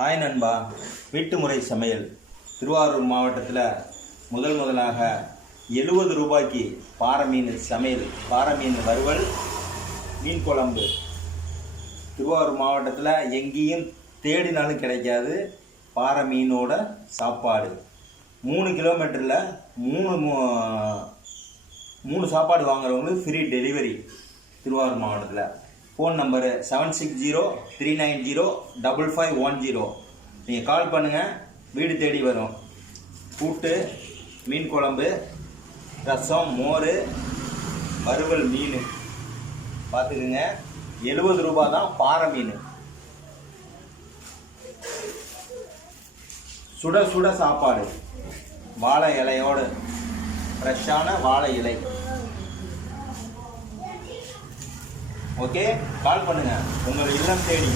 Hi நண்பா, வீட்டு முறை சமையல் திருவாரூர் மாவட்டத்தில் முதலாக 70 ரூபாய்க்கு பாறை மீன் சமையல், பாறை மீன் வறுவல், மீன் குழம்பு. திருவாரூர் மாவட்டத்தில் எங்கேயும் தேடினாலும் கிடைக்காது பாறை மீனோட சாப்பாடு. 3 கிலோமீட்டரில் மூணு சாப்பாடு வாங்குறவங்களுக்கு ஃப்ரீ டெலிவரி. திருவாரூர் மாவட்டத்தில் ஃபோன் நம்பரு 7603905510. நீங்கள் கால் பண்ணுங்கள், வீடு தேடி வரும். கூட்டு, மீன் குழம்பு, ரசம், மோர், வறுவல், மீன். பார்த்துக்குங்க, 70 ரூபா தான் பாறை மீன். சுட சுட சாப்பாடு, வாழை இலையோடு, ஃப்ரெஷ்ஷான வாழை இலை. ஓகே, கால் பண்ணுங்கள், உங்கள் இல்லம் தேடி.